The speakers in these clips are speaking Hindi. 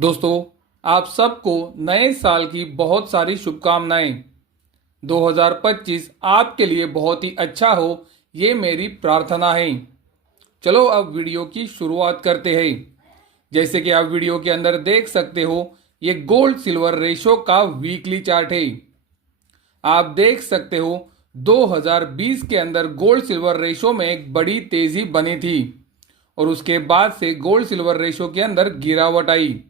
दोस्तों, आप सबको नए साल की बहुत सारी शुभकामनाएं। 2025 आपके लिए बहुत ही अच्छा हो, ये मेरी प्रार्थना है। चलो अब वीडियो की शुरुआत करते हैं। जैसे कि आप वीडियो के अंदर देख सकते हो, ये गोल्ड सिल्वर रेशो का वीकली चार्ट है। आप देख सकते हो 2020 के अंदर गोल्ड सिल्वर रेशो में एक बड़ी तेजी बनी थी और उसके बाद से गोल्ड सिल्वर रेशो के अंदर गिरावट आई।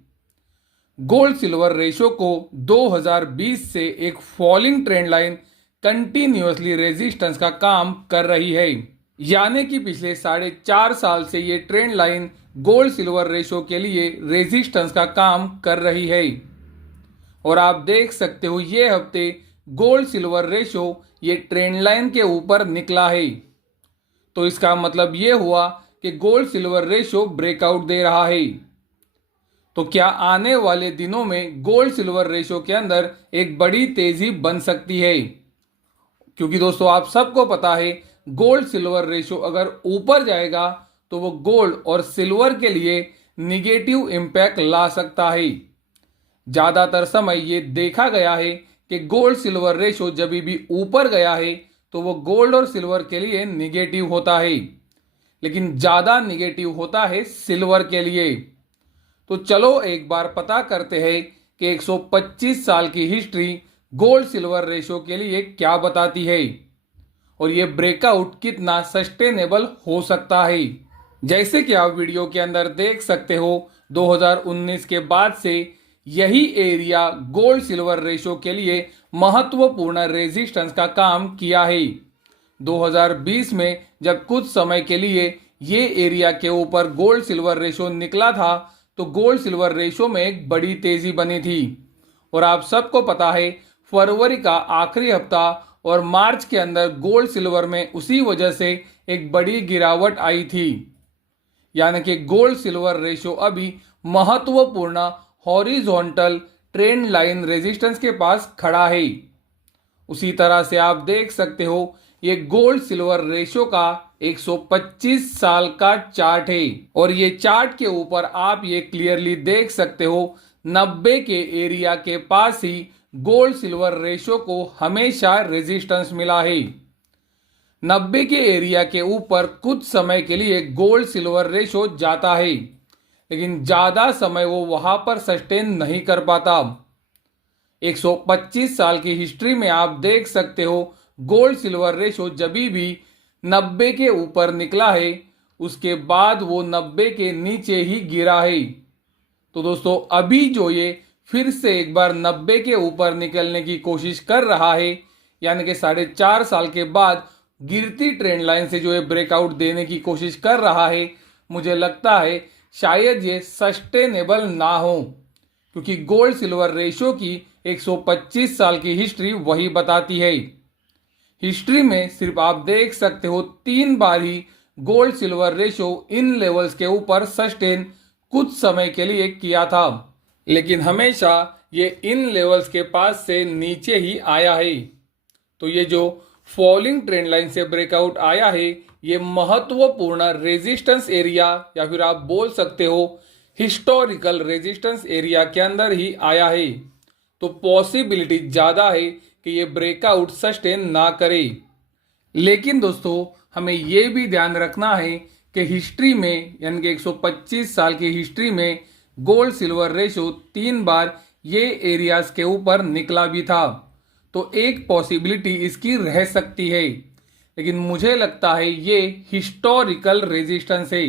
गोल्ड सिल्वर रेशो को 2020 से एक falling trend line continuously resistance का काम कर रही है, यानी कि पिछले 4.5 साल से ये trend line gold silver ratio के लिए रेजिस्टेंस का काम कर रही है। और आप देख सकते हो ये हफ्ते गोल्ड सिल्वर रेशो ये ट्रेंड लाइन के ऊपर निकला है। तो इसका मतलब ये हुआ कि गोल्ड सिल्वर रेशो ब्रेकआउट दे रहा है। तो क्या आने वाले दिनों में गोल्ड सिल्वर रेशो के अंदर एक बड़ी तेजी बन सकती है? क्योंकि दोस्तों आप सबको पता है, गोल्ड सिल्वर रेशो अगर ऊपर जाएगा तो वो गोल्ड और सिल्वर के लिए निगेटिव इम्पैक्ट ला सकता है। ज्यादातर समय ये देखा गया है कि गोल्ड सिल्वर रेशो जब भी ऊपर गया है तो वो गोल्ड और सिल्वर के लिए निगेटिव होता है, लेकिन ज्यादा निगेटिव होता है सिल्वर के लिए। तो चलो एक बार पता करते हैं कि 125 साल की हिस्ट्री गोल्ड सिल्वर रेशो के लिए क्या बताती है और ये ब्रेकआउट कितना सस्टेनेबल हो सकता है। जैसे कि आप वीडियो के अंदर देख सकते हो, 2019 के बाद से यही एरिया गोल्ड सिल्वर रेशो के लिए महत्वपूर्ण रेजिस्टेंस का काम किया है। 2020 में जब कुछ समय के लिए ये एरिया के ऊपर गोल्ड सिल्वर रेशो निकला था तो गोल्ड सिल्वर रेशो में एक बड़ी तेजी बनी थी। और आप सबको पता है, फरवरी का आखिरी हफ्ता और मार्च के अंदर गोल्ड सिल्वर में उसी वजह से एक बड़ी गिरावट आई थी, यानी कि गोल्ड सिल्वर रेशो अभी महत्वपूर्ण हॉरिजॉन्टल ट्रेंड लाइन रेजिस्टेंस के पास खड़ा है। उसी तरह से आप देख सकते हो, ये गोल्ड सिल्वर रेशो का 125 साल का चार्ट है और ये चार्ट के ऊपर आप ये क्लियरली देख सकते हो, 90 के एरिया के पास ही गोल्ड सिल्वर रेशो को हमेशा रेजिस्टेंस मिला है। 90 के एरिया के ऊपर कुछ समय के लिए गोल्ड सिल्वर रेशो जाता है, लेकिन ज्यादा समय वो वहां पर सस्टेन नहीं कर पाता। 125 साल की हिस्ट्री में आप देख सकते हो, गोल्ड सिल्वर रेशो जब भी 90 के ऊपर निकला है उसके बाद वो 90 के नीचे ही गिरा है। तो दोस्तों अभी जो ये फिर से एक बार 90 के ऊपर निकलने की कोशिश कर रहा है, यानी कि 4.5 साल के बाद गिरती ट्रेंड लाइन से जो ये ब्रेकआउट देने की कोशिश कर रहा है, मुझे लगता है शायद ये सस्टेनेबल ना हो, क्योंकि गोल्ड सिल्वर रेशो की 125 साल की हिस्ट्री वही बताती है। हिस्ट्री में सिर्फ आप देख सकते हो 3 बार ही गोल्ड सिल्वर रेशो इन लेवल्स के ऊपर सस्टेन कुछ समय के लिए किया था, लेकिन हमेशा ये इन लेवल्स के पास से नीचे ही आया है। तो ये जो फॉलिंग ट्रेंड लाइन से ब्रेकआउट आया है, ये महत्वपूर्ण रेजिस्टेंस एरिया या फिर आप बोल सकते हो हिस्टोरिकल रेजिस्टेंस एरिया के अंदर ही आया है। तो पॉसिबिलिटी ज्यादा है कि ये ब्रेकआउट सस्टेन ना करे। लेकिन दोस्तों हमें ये भी ध्यान रखना है कि हिस्ट्री में, यानी कि 125 साल की हिस्ट्री में गोल्ड सिल्वर रेशो 3 बार ये एरियाज के ऊपर निकला भी था। तो एक पॉसिबिलिटी इसकी रह सकती है, लेकिन मुझे लगता है ये हिस्टोरिकल रेजिस्टेंस है।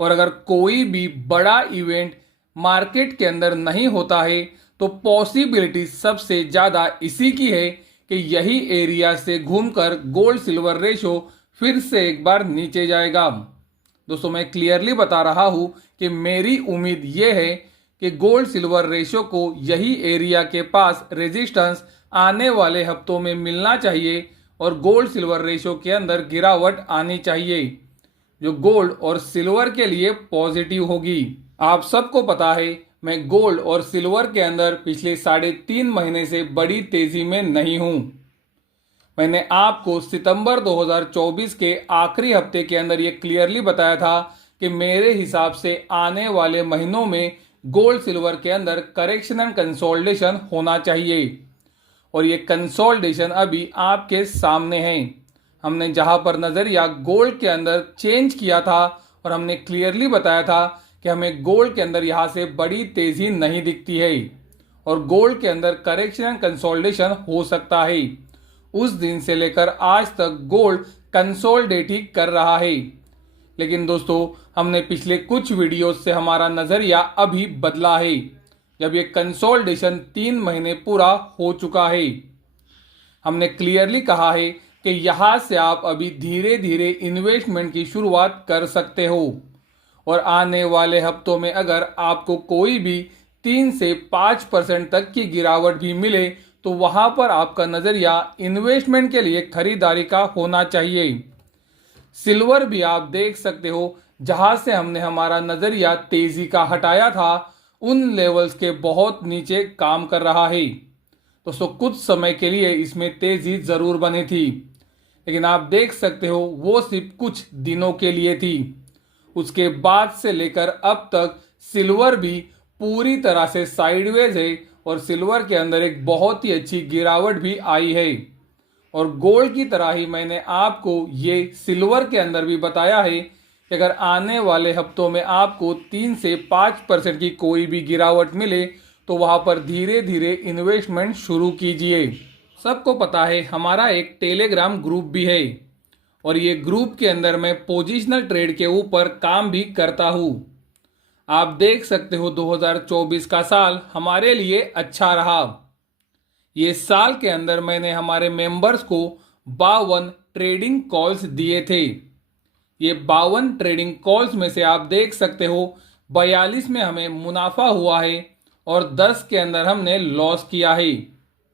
और अगर कोई भी बड़ा इवेंट मार्केट के अंदर नहीं होता है तो पॉसिबिलिटी सबसे ज्यादा इसी की है कि यही एरिया से घूमकर गोल्ड सिल्वर रेशो फिर से एक बार नीचे जाएगा। दोस्तों मैं क्लियरली बता रहा हूं कि मेरी उम्मीद यह है कि गोल्ड सिल्वर रेशो को यही एरिया के पास रेजिस्टेंस आने वाले हफ्तों में मिलना चाहिए और गोल्ड सिल्वर रेशो के अंदर गिरावट आनी चाहिए, जो गोल्ड और सिल्वर के लिए पॉजिटिव होगी। आप सबको पता है, मैं गोल्ड और सिल्वर के अंदर पिछले 3.5 महीने से बड़ी तेजी में नहीं हूं। मैंने आपको सितंबर 2024 के आखिरी हफ्ते के अंदर ये क्लियरली बताया था कि मेरे हिसाब से आने वाले महीनों में गोल्ड सिल्वर के अंदर करेक्शन एंड कंसोलिडेशन होना चाहिए। और ये कंसोलिडेशन अभी आपके सामने है। हमने जहां पर नजरिया गोल्ड के अंदर चेंज किया था और हमने क्लियरली बताया था कि हमें गोल्ड के अंदर यहां से बड़ी तेजी नहीं दिखती है और गोल्ड के अंदर करेक्शन एंड कंसोलिडेशन हो सकता है। उस दिन से लेकर आज तक गोल्ड कंसोलिडेट ही कर रहा है। लेकिन दोस्तों, हमने पिछले कुछ वीडियोस से हमारा नजरिया अभी बदला है, जब ये कंसोलिडेशन 3 महीने पूरा हो चुका है। हमने क्लियरली कहा है कि यहां से आप अभी धीरे धीरे इन्वेस्टमेंट की शुरुआत कर सकते हो और आने वाले हफ्तों में अगर आपको कोई भी 3 से 5% तक की गिरावट भी मिले तो वहां पर आपका नजरिया इन्वेस्टमेंट के लिए खरीदारी का होना चाहिए। सिल्वर भी आप देख सकते हो, जहां से हमने हमारा नजरिया तेजी का हटाया था उन लेवल्स के बहुत नीचे काम कर रहा है। दोस्तों, कुछ समय के लिए इसमें तेजी जरूर बनी थी, लेकिन आप देख सकते हो वो सिर्फ कुछ दिनों के लिए थी। उसके बाद से लेकर अब तक सिल्वर भी पूरी तरह से साइडवेज है और सिल्वर के अंदर एक बहुत ही अच्छी गिरावट भी आई है। और गोल्ड की तरह ही मैंने आपको ये सिल्वर के अंदर भी बताया है कि अगर आने वाले हफ्तों में आपको 3 से 5% की कोई भी गिरावट मिले तो वहां पर धीरे धीरे इन्वेस्टमेंट शुरू कीजिए। सबको पता है हमारा एक टेलीग्राम ग्रुप भी है और ये ग्रुप के अंदर मैं पोजिशनल ट्रेड के ऊपर काम भी करता हूँ। आप देख सकते हो 2024 का साल हमारे लिए अच्छा रहा। ये साल के अंदर मैंने हमारे मेंबर्स को 52 ट्रेडिंग कॉल्स दिए थे। ये 52 ट्रेडिंग कॉल्स में से आप देख सकते हो 42 में हमें मुनाफा हुआ है और 10 के अंदर हमने लॉस किया है।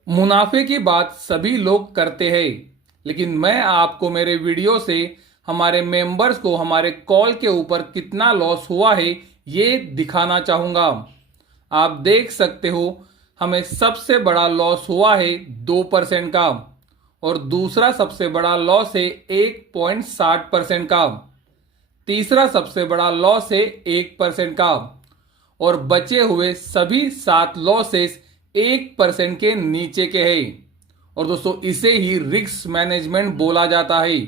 मुनाफे की बात सभी लोग करते हैं, लेकिन मैं आपको मेरे वीडियो से हमारे मेंबर्स को हमारे कॉल के ऊपर कितना लॉस हुआ है ये दिखाना चाहूंगा। आप देख सकते हो हमें सबसे बड़ा लॉस हुआ है 2% का और दूसरा सबसे बड़ा लॉस है 1.60% का। तीसरा सबसे बड़ा लॉस है 1% का और बचे हुए सभी 7 लॉसेस 1% के नीचे के हैं। और दोस्तों, इसे ही रिस्क मैनेजमेंट बोला जाता है,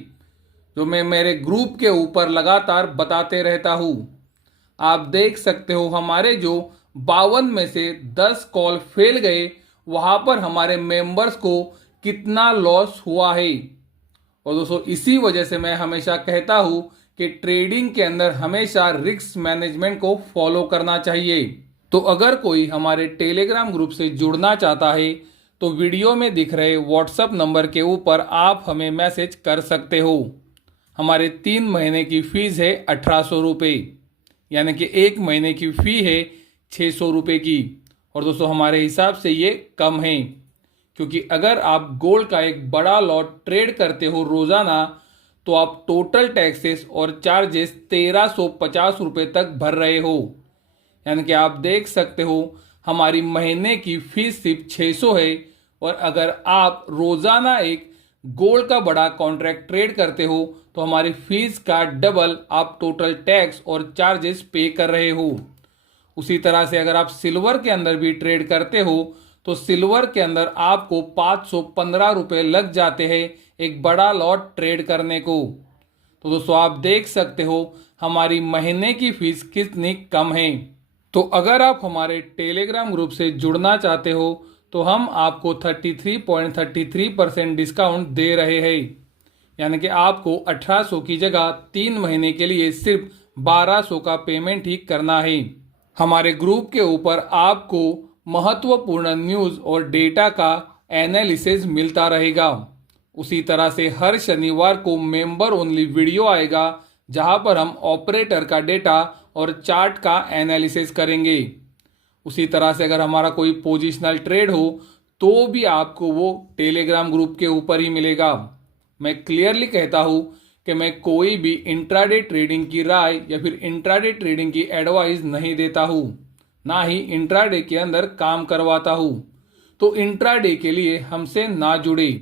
जो मैं मेरे ग्रुप के ऊपर लगातार बताते रहता हूं। आप देख सकते हो हमारे जो 52 में से 10 कॉल फेल गए, वहां पर हमारे मेंबर्स को कितना लॉस हुआ है। और दोस्तों, इसी वजह से मैं हमेशा कहता हूं कि ट्रेडिंग के अंदर हमेशा रिस्क मैनेजमेंट को फॉलो करना चाहिए। तो अगर कोई हमारे टेलीग्राम ग्रुप से जुड़ना चाहता है तो वीडियो में दिख रहे व्हाट्सएप नंबर के ऊपर आप हमें मैसेज कर सकते हो। हमारे 3 महीने की फीस है 1800 रुपये, यानी कि 1 महीने की फ़ी है 600 रुपये की। और दोस्तों, हमारे हिसाब से ये कम है, क्योंकि अगर आप गोल्ड का एक बड़ा लॉट ट्रेड करते हो रोज़ाना तो आप टोटल टैक्सेस और चार्जेस 1350 रुपये तक भर रहे हो। यानी कि आप देख सकते हो हमारी महीने की फीस सिर्फ 600 है और अगर आप रोज़ाना एक गोल्ड का बड़ा कॉन्ट्रैक्ट ट्रेड करते हो तो हमारी फीस का डबल आप टोटल टैक्स और चार्जेस पे कर रहे हो। उसी तरह से अगर आप सिल्वर के अंदर भी ट्रेड करते हो तो सिल्वर के अंदर आपको 515 रुपये लग जाते हैं एक बड़ा लॉट ट्रेड करने को। तो दोस्तों, आप देख सकते हो हमारी महीने की फीस कितनी कम है। तो अगर आप हमारे टेलीग्राम ग्रुप से जुड़ना चाहते हो तो हम आपको 33.33% डिस्काउंट दे रहे हैं, यानी कि आपको 1800 की जगह 3 महीने के लिए सिर्फ 1200 का पेमेंट ही करना है। हमारे ग्रुप के ऊपर आपको महत्वपूर्ण न्यूज़ और डेटा का एनालिसिस मिलता रहेगा। उसी तरह से हर शनिवार को मेंबर ओनली वीडियो आएगा, जहां पर हम ऑपरेटर का डेटा और चार्ट का एनालिसिस करेंगे। उसी तरह से अगर हमारा कोई पोजिशनल ट्रेड हो तो भी आपको वो टेलीग्राम ग्रुप के ऊपर ही मिलेगा। मैं क्लियरली कहता हूँ कि मैं कोई भी इंट्राडे ट्रेडिंग की राय या फिर इंट्राडे ट्रेडिंग की एडवाइस नहीं देता हूँ, ना ही इंट्राडे के अंदर काम करवाता हूँ। तो इंट्राडे के लिए हमसे ना जुड़े।